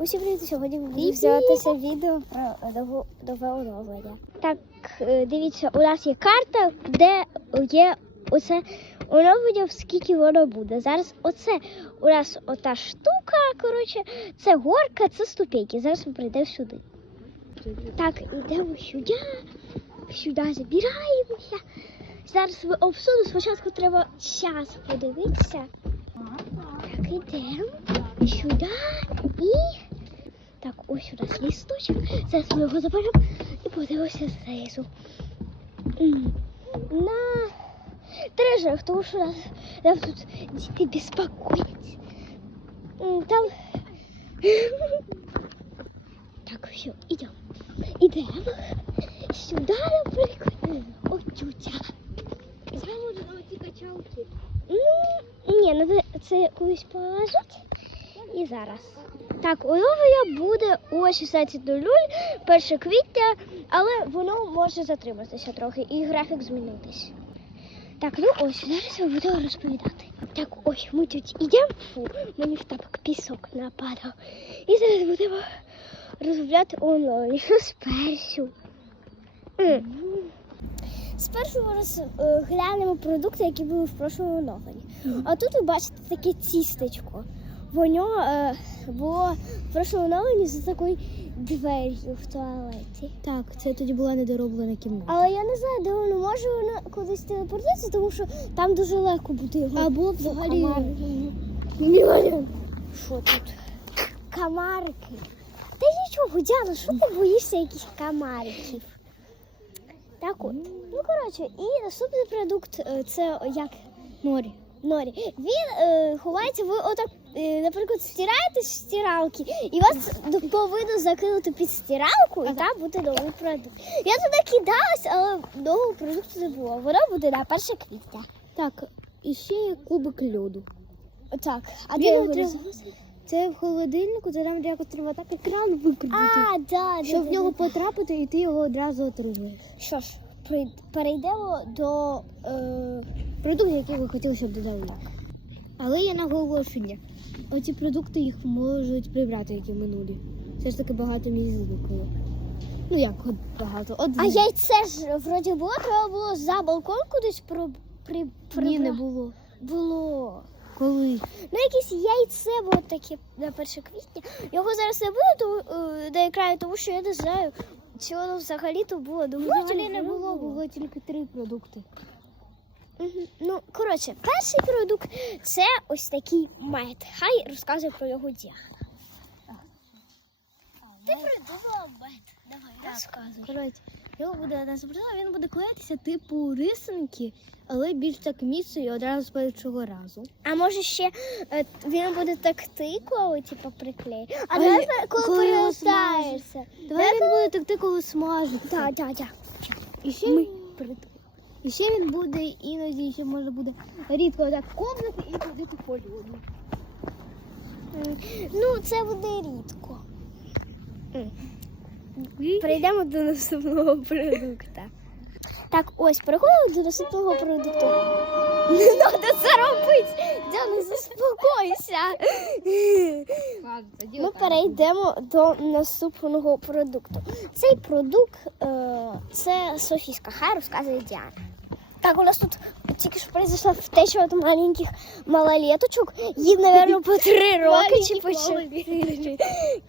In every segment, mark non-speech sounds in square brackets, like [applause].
Усім привіт! Сьогодні ми будемо взятися відео про оновлення. Так, е, дивіться, у нас є карта, де є оце оновлення, скільки воно буде. Зараз оце у нас ота штука, коротше, це горка, це ступеньки. Зараз ми прийдемо сюди. Так, йдемо сюди, сюди забираємося. Зараз ви обсуду, спочатку треба час подивитися. Так, ідемо сюди і. Так, ось у нас лісточок. Зараз ми його заберемо і подивимося знизу. М, На трежерах, тому що нас, нам тут діти безпокоїться. М, Там. [laughs] Так, все, йдемо. Ідемо. Сюди, наприклад. О, тютя. Знову ж ці качалки. Ну, ні, треба це колись положити. І зараз. Так, оновлення буде о 16.00, 1 квітня, але воно може затриматися трохи і графік змінитись. Так, ну ось зараз я буду розповідати. Так, ось ми тут йдемо, фу, мені в тапок пісок нападав. І зараз будемо розмовляти онлайн. Що [laughs] спершу? М. Спершу ми розглянемо продукти, які були в прошлому оновленні. А тут ви бачите таке тістечко. Воно е, було в прошлому за такою двер'ю в туалеті. Так, це тоді була недороблена кімната. Але я не знаю, де воно може воно кудись телепортуватися, тому що там дуже легко буде його. Або взагалі. Що тут? Камарики. Та нічого, Діана, що ти боїшся якихось камариків? Так от. Ну, коротше, і наступний продукт е, це як Норі. норі. Він е, ховається, ви отак, наприклад, стираєте з стиралки, і вас повинно закинути під стиралку, і там буде новий продукт. Я туди кидалась, але нового продукту не було. Воно буде на 1 квітня. Так, і ще є кубик льоду. Так, а де його треба- Це в холодильнику, це там якось треба так екран викрутити. А, да, щоб в нього потрапити, і ти його одразу отримуєш. Що ж, перейдемо до е, Продукти, які ви хотіли, щоб додали. Але є наголошення. Оці продукти їх можуть прибрати, які минулі. Все ж таки багато місць звикли. Ну як от багато? Одне. А яйце ж вроді було, треба було за балкон кудись про при, при, Ні, не було. було. Коли? Ну, якесь яйце було таке на 1 квітня. Його зараз не е, на екрані, тому що я не знаю, чи воно взагалі то було. Вроді Взагалі не було, було тільки три продукти. Ну, коротше, перший продукт це ось такий мед. Хай розказує про його Діана. Ти придумала мед. Давай, розказуй. Коротше, його буде одна зображена, він буде клеїтися типу рисунки, але більш так міцно і одразу з першого разу. А може ще е, він буде так тикало, типу, приклеїти. А А коли, коли його перевертаєшся. Давай він буде так ти коли смажиться. Так, так, так. І ще, Ми він- і ще він буде іноді ще може буде рідко так ковзати і ходити по льоду. Ну, це буде рідко. Перейдемо до наступного продукту. Так, ось переходимо до наступного продукту. Не треба це робити. Діана, заспокойся. Ми перейдемо до наступного продукту. Цей продукт е, це сосиска. Хай розказує Діана. Так, у нас тут тільки що произошла втеча от маленьких малолеточок. Їм, мабуть, по три роки чи по чотири.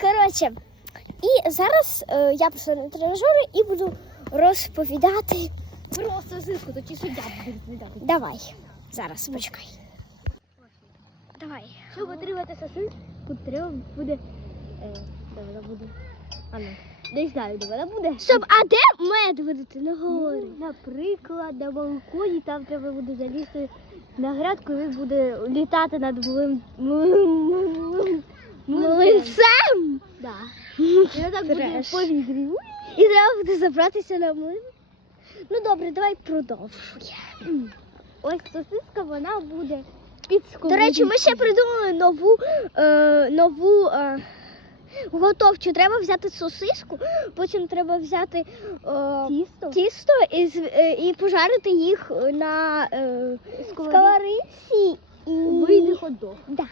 Коротше, і зараз е, я пішла на тренажери і буду розповідати. Просто сиску, то ті суддя буде відповідати. Давай, зараз почекай. Давай. Щоб отримати сосиску, треба буде. Е, де буде? А ну, не знаю, де вона буде. Щоб, а де мед видати? Не говори. Ну, Наприклад, на балконі там треба буде залізти на грядку, і він буде літати над млин... млин... Млинцем? Да. І так буде Треш. в повітрі. І треба буде забратися на млин. Ну добре, давай продовжуємо. Ось сосиска, вона буде під До речі, ми ще придумали нову, е, нову е, готовчу. Треба взяти сосиску, потім треба взяти е, тісто. тісто і, е, і пожарити їх на е, Сковорідці. І... Вийде ходок. Да.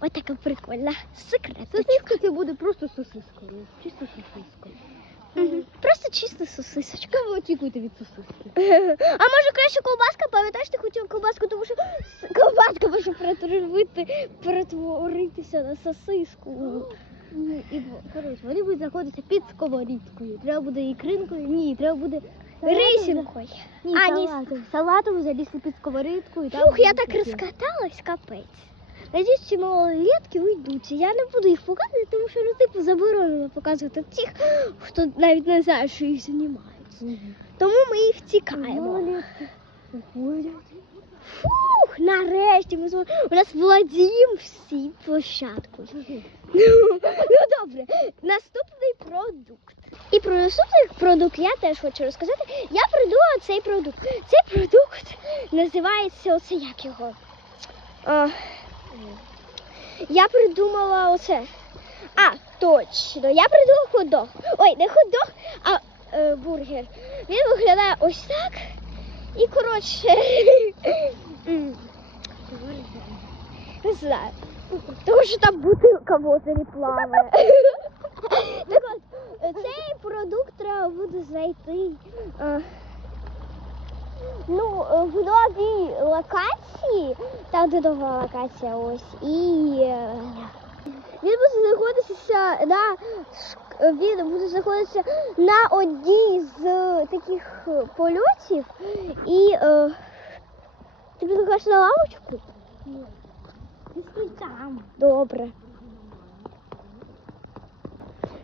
От Отака прикольна секреточка. Сосиска це буде просто сосискою. Чисто сосискою. Мгм. Просто чисто сосисочка. Що ви очікуєте від сосиски? А може краще ковбаска? Пам'ятаєш, ти хотів ковбаску, тому що ковбаска може перетворити, перетворитися на сосиску. Ні, і коротше, вони будуть знаходитися під сковорідкою. Треба буде ікринкою. Ні, треба буде Рисінкою. Ні, А, ні. салатом. Салатом залізти під сковорідку і там. Фух, я так розкаталась, капець. Надіюсь, ці малолетки уйдуть. Я не буду їх показувати, тому що ну, типу заборонено показувати тих, хто навіть не знає, що їх. Мгм. Тому ми їх втікаємо. Малолетки. Фух, нарешті ми зможемо. У нас володіємо всі площадкою. Ну добре, наступний продукт. І про наступний продукт я теж хочу розказати. Я придумала цей продукт. Цей продукт називається оце як його. А, я придумала оце. А, точно. Я придумала хот-дог. Ой, не хот-дог, а е, бургер. Він виглядає ось так. І коротше. [laughs] Не знаю. Тому що там бутилка в озері плаває. Так от, цей продукт треба буде знайти. е, Ну, е, в новій локації, там де нова локація ось, і е, він буде знаходитися на він буде знаходитися на одній з таких польотів і е, ти підлагаєш на лавочку? там. Добре.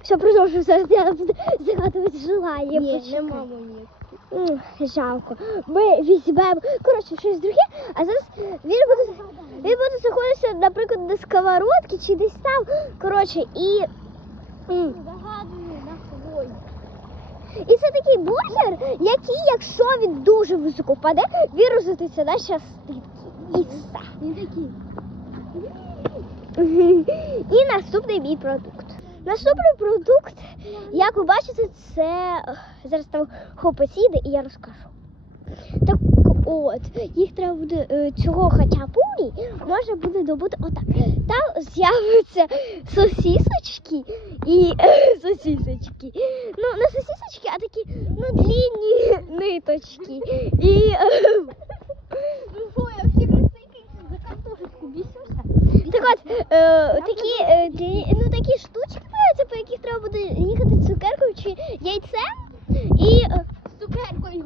Все, продовжуємо зараз я буду загадувати желання. Ні, почекай. нема мені. М, Жалко. Ми візьмемо, коротше, щось друге, а зараз він буде, він буде знаходитися, наприклад, на сковородці чи десь там. Коротше, і, Загадую на хвой. і це такий бургер, який, якщо він дуже високо впаде, він розлетиться на частинки. І все. Він такий. [laughs] І наступний мій продукт. Наступний продукт, як ви бачите, це зараз там хлопець їде і я розкажу. Так от, їх треба буде е, цього хачапурі можна буде добути отак. Там з'являться сосісочки і е, сосісочки. Ну, не сосісочки, а такі ну, длінні ниточки. І е, Ну, я всі красиві за картошечку бісився. Так от, е, такі, е, ді- ну, такі штучки появляться, по яких треба буде їхати цукеркою чи яйцем. І е, З цукеркою.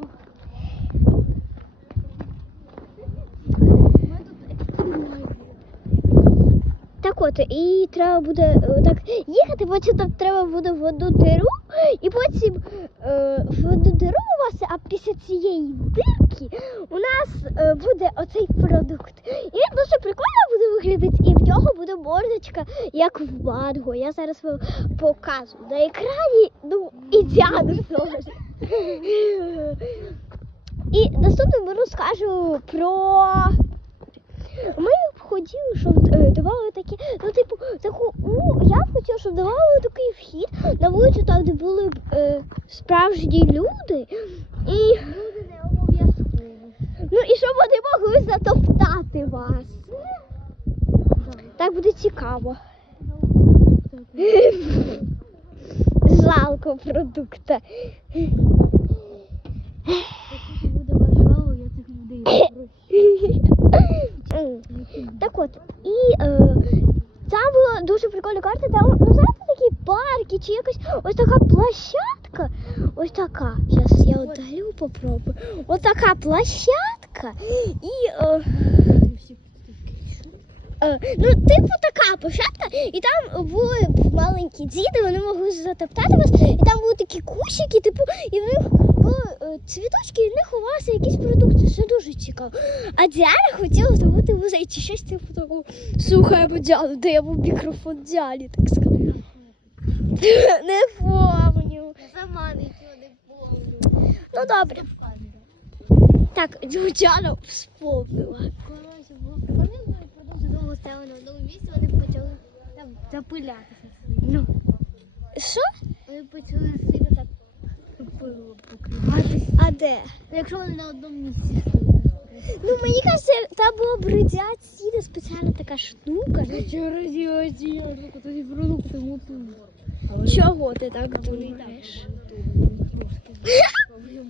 так от, і треба буде е, так їхати, потім там треба буде в одну диру, і потім е, в одну диру у вас, а після цієї дирки у нас е, буде оцей продукт. І він дуже прикольно буде виглядати, і в нього буде мордочка, як в манго. Я зараз вам показую на екрані, ну, ідеально зложить. І наступним ми розкажемо про. Ми хотіли, щоб е, давали такі, ну, типу, таку, ну, я б хотіла, щоб давали такий вхід на вулицю, там, де були б е, справжні люди. І, Люди не обов'язково. ну, і щоб вони могли затоптати вас. Так буде цікаво. Жалко продукта. Якщо буде Варшава, я цих людей прошу. М. Так от, і е, там була дуже прикольна карта, там, ну знаєте, такі парки чи якась ось така площадка. Ось така. Зараз я удалю, попробую. Ось така площадка. І е, ну, типу така площадка, і там були маленькі діти, вони могли затоптати вас, і там були такі кущики, типу, і в них були е, цвіточки, і в них ховалися якісь продукти. Це дуже цікаво. А Діана хотіла зробити музей чи щось типу такого. Слухаємо Діану, даємо мікрофон Діані, так сказати. [laughs] Не помню. Сама нічого не помню. Ну добре. Так, Діана вспомнила. Стали на одному місці, вони почали там запилятися. Ну. Що? Вони почали сильно так покриватися. А де? Ну, Якщо вони на одному місці. Ну, мені кажеться, там була б радіаційна спеціальна така штука. Тоді продукти готують. Чого ти так думаєш?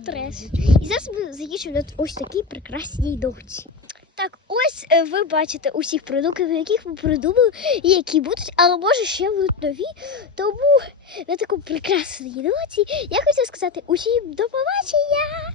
Треш. І зараз ми закінчимо ось такій прекрасній доці. Так, ось е, ви бачите усіх продуктів, яких ми придумали і які будуть, але може ще будуть нові. Тому на таку прекрасній ноті я хочу сказати усім до побачення!